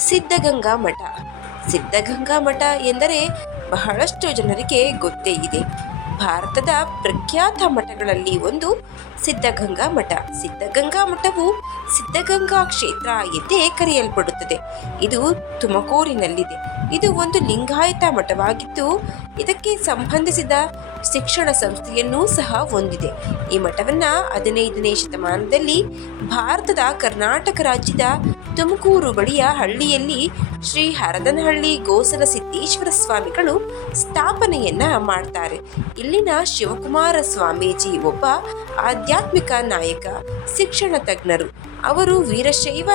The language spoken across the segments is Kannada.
ಸಿದ್ಧಗಂಗಾ ಮಠ. ಸಿದ್ಧಗಂಗಾ ಮಠ ಎಂದರೆ ಬಹಳಷ್ಟು ಜನರಿಗೆ ಗೊತ್ತೇ ಇದೆ. ಭಾರತದ ಪ್ರಖ್ಯಾತ ಮಠಗಳಲ್ಲಿ ಒಂದು ಸಿದ್ಧಗಂಗಾ ಮಠ. ಸಿದ್ಧಗಂಗಾ ಮಠವು ಸಿದ್ಧಗಂಗಾ ಕ್ಷೇತ್ರ ಎಂದೇ ಕರೆಯಲ್ಪಡುತ್ತದೆ. ಇದು ತುಮಕೂರಿನಲ್ಲಿದೆ. ಇದು ಒಂದು ಲಿಂಗಾಯತ ಮಠವಾಗಿದ್ದು, ಇದಕ್ಕೆ ಸಂಬಂಧಿಸಿದ ಶಿಕ್ಷಣ ಸಂಸ್ಥೆಯನ್ನೂ ಸಹ ಹೊಂದಿದೆ. ಈ ಮಠವನ್ನು ಹದಿನೈದನೇ ಶತಮಾನದಲ್ಲಿ ಭಾರತದ ಕರ್ನಾಟಕ ರಾಜ್ಯದ ತುಮಕೂರು ಬಳಿಯ ಹಳ್ಳಿಯಲ್ಲಿ ಶ್ರೀ ಹರದನಹಳ್ಳಿ ಗೋಸಲ ಸಿದ್ದೇಶ್ವರ ಸ್ವಾಮಿಗಳು ಸ್ಥಾಪನೆಯನ್ನ ಮಾಡ್ತಾರೆ. ಇಲ್ಲಿನ ಶಿವಕುಮಾರ ಸ್ವಾಮೀಜಿ ಒಬ್ಬ ಆಧ್ಯಾತ್ಮಿಕ ನಾಯಕ, ಶಿಕ್ಷಣ ತಜ್ಞರು. ಅವರು ವೀರಶೈವ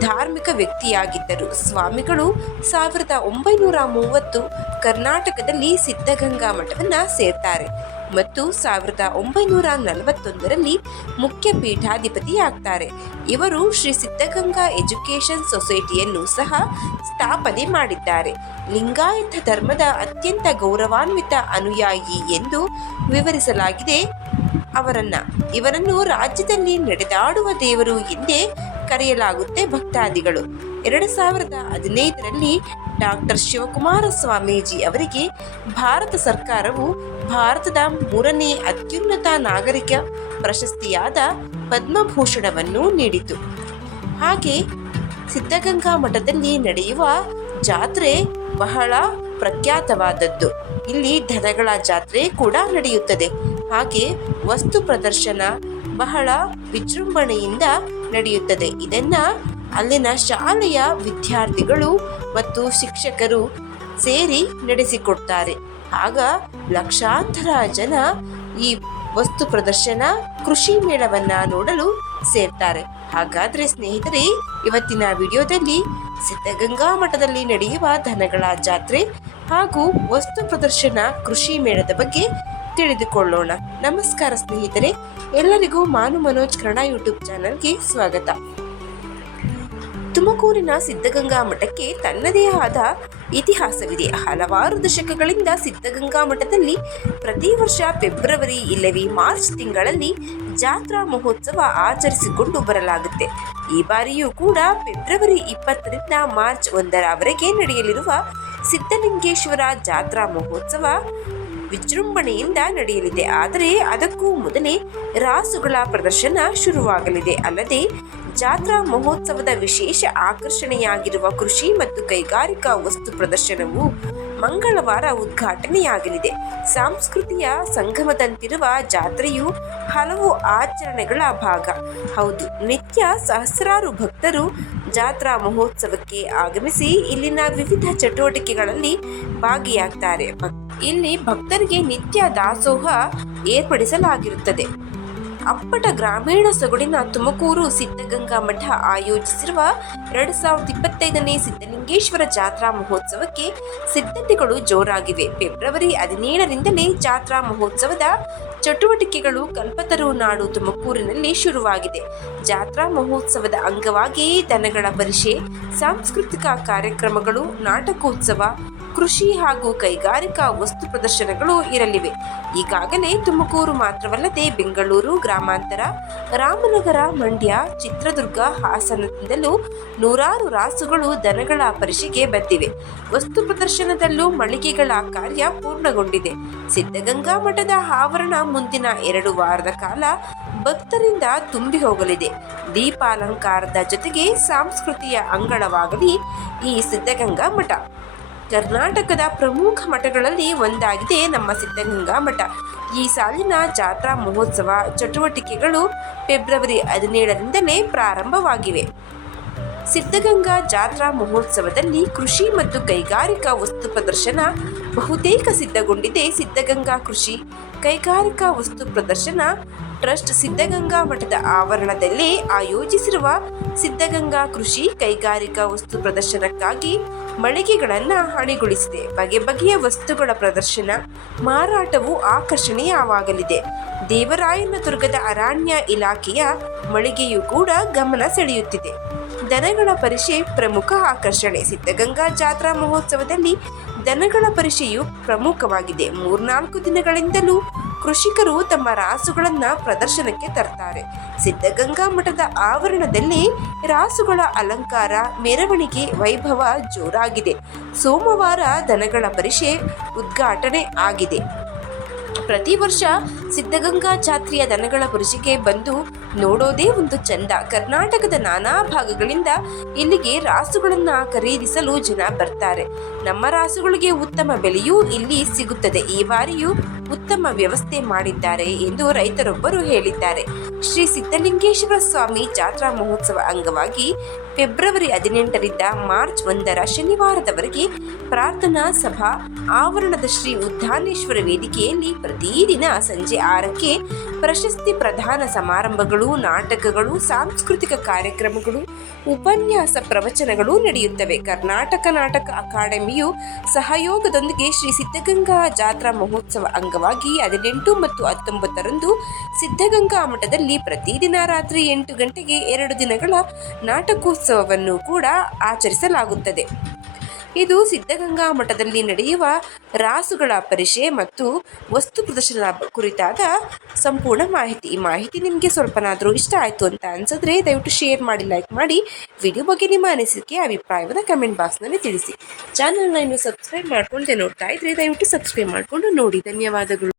ಧಾರ್ಮಿಕ ವ್ಯಕ್ತಿಯಾಗಿದ್ದರು. ಸ್ವಾಮಿಗಳು ಸಾವಿರದ ಒಂಬೈನೂರ ಮೂವತ್ತು ಕರ್ನಾಟಕದಲ್ಲಿ ಸಿದ್ಧಗಂಗಾ ಮಠವನ್ನು ಸೇರ್ತಾರೆ ಮತ್ತು ಸಾವಿರದ ಒಂಬೈನೂರ ನಲವತ್ತೊಂದರಲ್ಲಿ ಮುಖ್ಯ ಪೀಠಾಧಿಪತಿಯಾಗ್ತಾರೆ. ಇವರು ಶ್ರೀ ಸಿದ್ಧಗಂಗಾ ಎಜುಕೇಷನ್ ಸೊಸೈಟಿಯನ್ನು ಸಹ ಸ್ಥಾಪನೆ ಮಾಡಿದ್ದಾರೆ. ಲಿಂಗಾಯತ ಧರ್ಮದ ಅತ್ಯಂತ ಗೌರವಾನ್ವಿತ ಅನುಯಾಯಿ ಎಂದು ವಿವರಿಸಲಾಗಿದೆ ಅವರನ್ನ. ಇವರನ್ನು ರಾಜ್ಯದಲ್ಲಿ ನಡೆದಾಡುವ ದೇವರು ಎಂದೇ ಕರೆಯಲಾಗುತ್ತೆ ಭಕ್ತಾದಿಗಳು. ಎರಡು ಸಾವಿರದ ಹದಿನೈದರಲ್ಲಿ ಡಾಕ್ಟರ್ ಶಿವಕುಮಾರ ಸ್ವಾಮೀಜಿ ಅವರಿಗೆ ಭಾರತ ಸರ್ಕಾರವು ಭಾರತದ ಮೂರನೇ ಅತ್ಯುನ್ನತ ನಾಗರಿಕ ಪ್ರಶಸ್ತಿಯಾದ ಪದ್ಮಭೂಷಣವನ್ನು ನೀಡಿತು. ಹಾಗೆ ಸಿದ್ಧಗಂಗಾ ಮಠದಲ್ಲಿ ನಡೆಯುವ ಜಾತ್ರೆ ಬಹಳ ಪ್ರಖ್ಯಾತವಾದದ್ದು. ಇಲ್ಲಿ ದನಗಳ ಜಾತ್ರೆ ಕೂಡ ನಡೆಯುತ್ತದೆ. ಹಾಗೆ ವಸ್ತು ಪ್ರದರ್ಶನ ಬಹಳ ವಿಜೃಂಭಣೆಯಿಂದ ನಡೆಯುತ್ತದೆ. ಇದನ್ನ ಅಲ್ಲಿನ ಶಾಲೆಯ ವಿದ್ಯಾರ್ಥಿಗಳು ಮತ್ತು ಶಿಕ್ಷಕರು ಸೇರಿ ನಡೆಸಿಕೊಡ್ತಾರೆ. ಆಗ ಲಕ್ಷಾಂತರ ಜನ ಈ ವಸ್ತು ಪ್ರದರ್ಶನ, ಕೃಷಿ ಮೇಳವನ್ನ ನೋಡಲು ಸೇರ್ತಾರೆ. ಹಾಗಾದ್ರೆ ಸ್ನೇಹಿತರೆ, ಇವತ್ತಿನ ವಿಡಿಯೋದಲ್ಲಿ ಸಿದ್ಧಗಂಗಾ ಮಠದಲ್ಲಿ ನಡೆಯುವ ದನಗಳ ಜಾತ್ರೆ ಹಾಗೂ ವಸ್ತು ಪ್ರದರ್ಶನ, ಕೃಷಿ ಮೇಳದ ಬಗ್ಗೆ ತಿಳಿದುಕೊಳ್ಳೋಣ. ನಮಸ್ಕಾರ ಸ್ನೇಹಿತರೆ, ಎಲ್ಲರಿಗೂ ಮಾನು ಮನೋಜ್ ಕನ್ನಡ ಯೂಟ್ಯೂಬ್ ಚಾನಲ್ಗೆ ಸ್ವಾಗತ. ತುಮಕೂರಿನ ಸಿದ್ಧಗಂಗಾ ಮಠಕ್ಕೆ ತನ್ನದೇ ಆದ ಇತಿಹಾಸವಿದೆ. ಹಲವಾರು ದಶಕಗಳಿಂದ ಸಿದ್ಧಗಂಗಾ ಮಠದಲ್ಲಿ ಪ್ರತಿ ವರ್ಷ ಫೆಬ್ರವರಿ ಇಲ್ಲವೇ ಮಾರ್ಚ್ ತಿಂಗಳಲ್ಲಿ ಜಾತ್ರಾ ಮಹೋತ್ಸವ ಆಚರಿಸಿಕೊಂಡು ಬರಲಾಗುತ್ತೆ. ಈ ಬಾರಿಯೂ ಕೂಡ ಫೆಬ್ರವರಿ ಇಪ್ಪತ್ತರಿಂದ ಮಾರ್ಚ್ ಒಂದರವರೆಗೆ ನಡೆಯಲಿರುವ ಸಿದ್ಧಲಿಂಗೇಶ್ವರ ಜಾತ್ರಾ ಮಹೋತ್ಸವ ವಿಜೃಂಭಣೆಯಿಂದ ನಡೆಯಲಿದೆ. ಆದರೆ ಅದಕ್ಕೂ ಮೊದಲೇ ರಾಸುಗಳ ಪ್ರದರ್ಶನ ಶುರುವಾಗಲಿದೆ. ಅಲ್ಲದೆ ಜಾತ್ರಾ ಮಹೋತ್ಸವದ ವಿಶೇಷ ಆಕರ್ಷಣೆಯಾಗಿರುವ ಕೃಷಿ ಮತ್ತು ಕೈಗಾರಿಕಾ ವಸ್ತು ಪ್ರದರ್ಶನವು ಮಂಗಳವಾರ ಉದ್ಘಾಟನೆಯಾಗಲಿದೆ. ಸಾಂಸ್ಕೃತಿಯ ಸಂಗಮದಂತಿರುವ ಜಾತ್ರೆಯು ಹಲವು ಆಚರಣೆಗಳ ಭಾಗ. ಹೌದು, ನಿತ್ಯ ಸಹಸ್ರಾರು ಭಕ್ತರು ಜಾತ್ರಾ ಮಹೋತ್ಸವಕ್ಕೆ ಆಗಮಿಸಿ ಇಲ್ಲಿನ ವಿವಿಧ ಚಟುವಟಿಕೆಗಳಲ್ಲಿ ಭಾಗಿಯಾಗ್ತಾರೆ. ಇಲ್ಲಿ ಭಕ್ತರಿಗೆ ನಿತ್ಯ ದಾಸೋಹ ಏರ್ಪಡಿಸಲಾಗಿರುತ್ತದೆ. ಅಪ್ಪಟ ಗ್ರಾಮೀಣ ಸೊಗಡಿನ ತುಮಕೂರು ಸಿದ್ಧಗಂಗಾ ಮಠ ಆಯೋಜಿಸಿರುವ ಎರಡು ಸಾವಿರದ ಇಪ್ಪತ್ತೈದನೇ ಸಿದ್ಧಲಿಂಗೇಶ್ವರ ಜಾತ್ರಾ ಮಹೋತ್ಸವಕ್ಕೆ ಸಿದ್ಧತೆಗಳು ಜೋರಾಗಿವೆ. ಫೆಬ್ರವರಿ ಹದಿನೇಳರಿಂದಲೇ ಜಾತ್ರಾ ಮಹೋತ್ಸವದ ಚಟುವಟಿಕೆಗಳು ಕಲ್ಪತರು ನಾಡು ತುಮಕೂರಿನಲ್ಲಿ ಶುರುವಾಗಿದೆ. ಜಾತ್ರಾ ಮಹೋತ್ಸವದ ಅಂಗವಾಗಿ ದನಗಳ ಪರಿಷೆ ಸಾಂಸ್ಕೃತಿಕ ಕಾರ್ಯಕ್ರಮಗಳು, ನಾಟಕೋತ್ಸವ ಕೃಷಿ ಹಾಗೂ ಕೈಗಾರಿಕಾ ವಸ್ತು ಪ್ರದರ್ಶನಗಳು ಇರಲಿವೆ. ಈಗಾಗಲೇ ತುಮಕೂರು ಮಾತ್ರವಲ್ಲದೆ ಬೆಂಗಳೂರು, ಗ್ರಾಮಾಂತರ, ರಾಮನಗರ, ಮಂಡ್ಯ, ಚಿತ್ರದುರ್ಗ, ಹಾಸನದಿಂದಲೂ ನೂರಾರು ರಾಸುಗಳು ದನಗಳ ಪರಿಷೆಗೆ ಬಂದಿವೆ. ವಸ್ತು ಪ್ರದರ್ಶನದಲ್ಲೂ ಮಳಿಗೆಗಳ ಕಾರ್ಯ ಪೂರ್ಣಗೊಂಡಿದೆ. ಸಿದ್ಧಗಂಗಾ ಮಠದ ಆವರಣ ಮುಂದಿನ ಎರಡು ವಾರದ ಕಾಲ ಭಕ್ತರಿಂದ ತುಂಬಿ ಹೋಗಲಿದೆ. ದೀಪಾಲಂಕಾರದ ಜೊತೆಗೆ ಸಾಂಸ್ಕೃತಿಯ ಅಂಗಳವಾಗಲಿ ಈ ಸಿದ್ಧಗಂಗಾ ಮಠ. ಕರ್ನಾಟಕದ ಪ್ರಮುಖ ಮಠಗಳಲ್ಲಿ ಒಂದಾಗಿದೆ ನಮ್ಮ ಸಿದ್ಧಗಂಗಾ ಮಠ. ಈ ಸಾಲಿನ ಜಾತ್ರಾ ಮಹೋತ್ಸವ ಚಟುವಟಿಕೆಗಳು ಫೆಬ್ರವರಿ ಹದಿನೇಳರಿಂದಲೇ ಪ್ರಾರಂಭವಾಗಿವೆ. ಸಿದ್ಧಗಂಗಾ ಜಾತ್ರಾ ಮಹೋತ್ಸವದಲ್ಲಿ ಕೃಷಿ ಮತ್ತು ಕೈಗಾರಿಕಾ ವಸ್ತು ಪ್ರದರ್ಶನ ಬಹುತೇಕ ಸಿದ್ಧಗೊಂಡಿದೆ ಸಿದ್ಧಗಂಗಾ ಕೃಷಿ. ಕೈಗಾರಿಕಾ ವಸ್ತು ಪ್ರದರ್ಶನ ಟ್ರಸ್ಟ್ ಸಿದ್ಧಗಂಗಾ ಮಠದ ಆವರಣದಲ್ಲಿ ಆಯೋಜಿಸಿರುವ ಸಿದ್ಧಗಂಗಾ ಕೃಷಿ ಕೈಗಾರಿಕಾ ವಸ್ತು ಪ್ರದರ್ಶನಕ್ಕಾಗಿ ಮಳಿಗೆಗಳನ್ನು ಹಣಿಗೊಳಿಸಿದೆ ಬಗೆ ಬಗೆಯ ವಸ್ತುಗಳ ಪ್ರದರ್ಶನ, ಮಾರಾಟವು ಆಕರ್ಷಣೀಯವಾಗಲಿದೆ. ದೇವರಾಯನದುರ್ಗದ ಅರಣ್ಯ ಇಲಾಖೆಯ ಮಳಿಗೆಯೂ ಕೂಡ ಗಮನ ಸೆಳೆಯುತ್ತಿದೆ. ದನಗಳ ಪರಿಷೆ ಪ್ರಮುಖ ಆಕರ್ಷಣೆ. ಸಿದ್ಧಗಂಗಾ ಜಾತ್ರಾ ಮಹೋತ್ಸವದಲ್ಲಿ ದನಗಳ ಪರಿಷೆಯು ಪ್ರಮುಖವಾಗಿದೆ. ಮೂರ್ನಾಲ್ಕು ದಿನಗಳಿಂದಲೂ ಕೃಷಿಕರು ತಮ್ಮ ರಾಸುಗಳನ್ನು ಪ್ರದರ್ಶನಕ್ಕೆ ತರ್ತಾರೆ. ಸಿದ್ಧಗಂಗಾ ಮಠದ ಆವರಣದಲ್ಲಿ ರಾಸುಗಳ ಅಲಂಕಾರ, ಮೆರವಣಿಗೆ ವೈಭವ ಜೋರಾಗಿದೆ. ಸೋಮವಾರ ದನಗಳ ಪರಿಷೆ ಉದ್ಘಾಟನೆ ಆಗಿದೆ. ಪ್ರತಿ ವರ್ಷ ಸಿದ್ಧಗಂಗಾ ಜಾತ್ರೆಯ ದನಗಳ ಪರಿಷೆಗೆ ಬಂದು ನೋಡೋದೇ ಒಂದು ಚಂದ. ಕರ್ನಾಟಕದ ನಾನಾ ಭಾಗಗಳಿಂದ ಇಲ್ಲಿಗೆ ರಾಸುಗಳನ್ನು ಖರೀದಿಸಲು ಜನ ಬರ್ತಾರೆ. ನಮ್ಮ ರಾಸುಗಳಿಗೆ ಉತ್ತಮ ಬೆಲೆಯೂ ಇಲ್ಲಿ ಸಿಗುತ್ತದೆ. ಈ ಬಾರಿಯೂ ಉತ್ತಮ ವ್ಯವಸ್ಥೆ ಮಾಡಿದ್ದಾರೆ ಎಂದು ರೈತರೊಬ್ಬರು ಹೇಳಿದ್ದಾರೆ. ಶ್ರೀ ಸಿದ್ದಲಿಂಗೇಶ್ವರ ಸ್ವಾಮಿ ಜಾತ್ರಾ ಮಹೋತ್ಸವ ಅಂಗವಾಗಿ ಫೆಬ್ರವರಿ ಹದಿನೆಂಟರಿಂದ ಮಾರ್ಚ್ ಒಂದರ ಶನಿವಾರದವರೆಗೆ ಪ್ರಾರ್ಥನಾ ಸಭಾ ಆವರಣದ ಶ್ರೀ ಉದ್ದಾನೇಶ್ವರ ವೇದಿಕೆಯಲ್ಲಿ ಪ್ರತಿದಿನ ಸಂಜೆ ಆರಕ್ಕೆ ಪ್ರಶಸ್ತಿ ಪ್ರಧಾನ ಸಮಾರಂಭಗಳು, ನಾಟಕಗಳು, ಸಾಂಸ್ಕೃತಿಕ ಕಾರ್ಯಕ್ರಮಗಳು, ಉಪನ್ಯಾಸ ಪ್ರವಚನಗಳು ನಡೆಯುತ್ತವೆ. ಕರ್ನಾಟಕ ನಾಟಕ ಅಕಾಡೆಮಿಯು ಸಹಯೋಗದೊಂದಿಗೆ ಶ್ರೀ ಸಿದ್ಧಗಂಗಾ ಜಾತ್ರಾ ಮಹೋತ್ಸವ ಅಂಗವಾಗಿ ಹದಿನೆಂಟು ಮತ್ತು ಹತ್ತೊಂಬತ್ತರಂದು ಸಿದ್ಧಗಂಗಾ ಮಠದಲ್ಲಿ ಪ್ರತಿದಿನ ರಾತ್ರಿ ಎಂಟು ಗಂಟೆಗೆ ಎರಡು ದಿನಗಳ ನಾಟಕೋತ್ಸವವನ್ನು ಕೂಡ ಆಚರಿಸಲಾಗುತ್ತದೆ. ಇದು ಸಿದ್ಧಗಂಗಾ ಮಠದಲ್ಲಿ ನಡೆಯುವ ರಾಸುಗಳ ಪರಿಷೆ ಮತ್ತು ವಸ್ತು ಪ್ರದರ್ಶನ ಕುರಿತಾದ ಸಂಪೂರ್ಣ ಮಾಹಿತಿ. ಈ ಮಾಹಿತಿ ನಿಮಗೆ ಸ್ವಲ್ಪನಾದರೂ ಇಷ್ಟ ಆಯಿತು ಅಂತ ಅನ್ಸಿದ್ರೆ ದಯವಿಟ್ಟು ಶೇರ್ ಮಾಡಿ, ಲೈಕ್ ಮಾಡಿ. ವಿಡಿಯೋ ಬಗ್ಗೆ ನಿಮ್ಮ ಅನಿಸಿಕೆ, ಅಭಿಪ್ರಾಯವನ್ನು ಕಮೆಂಟ್ ಬಾಕ್ಸ್ನಲ್ಲಿ ತಿಳಿಸಿ. ಚಾನಲ್ನ ಇನ್ನು ಸಬ್ಸ್ಕ್ರೈಬ್ ಮಾಡ್ಕೊಳ್ಳದೆ ನೋಡ್ತಾ ಇದ್ರೆ ದಯವಿಟ್ಟು ಸಬ್ಸ್ಕ್ರೈಬ್ ಮಾಡಿಕೊಂಡು ನೋಡಿ. ಧನ್ಯವಾದಗಳು.